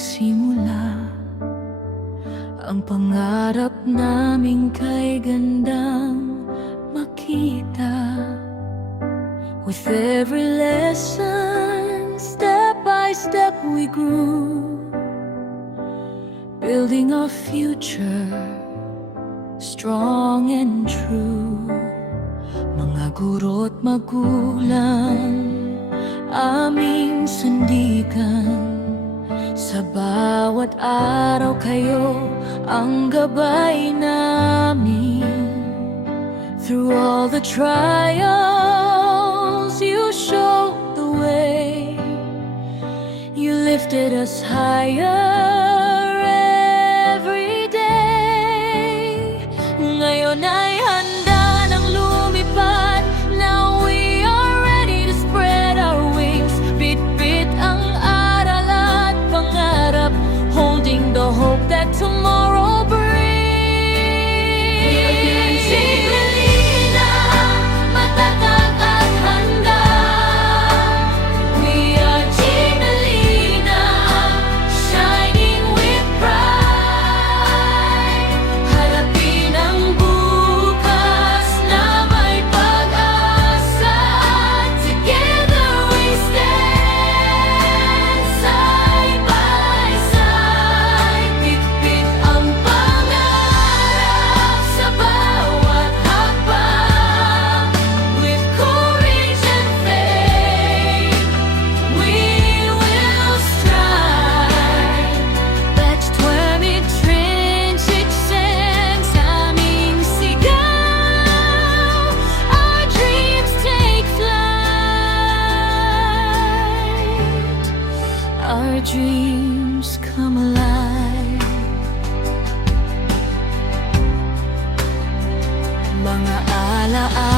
nagsimula. Ang pangarap namin kay gandang makita. With every lesson, step by step we grew, building our future, strong and true. Mga guro't magulang, aming sandigan. Sa bawat araw kayo ang gabay namin. Through all the trials, you showed the way. You lifted us higher every day. Ngayon ay handa nang lumipad. Now we are ready to spread our wings. Bit-bit ang aral at pangarap, holding the hope that tomorrow brings. Our dreams come alive. Mga alaala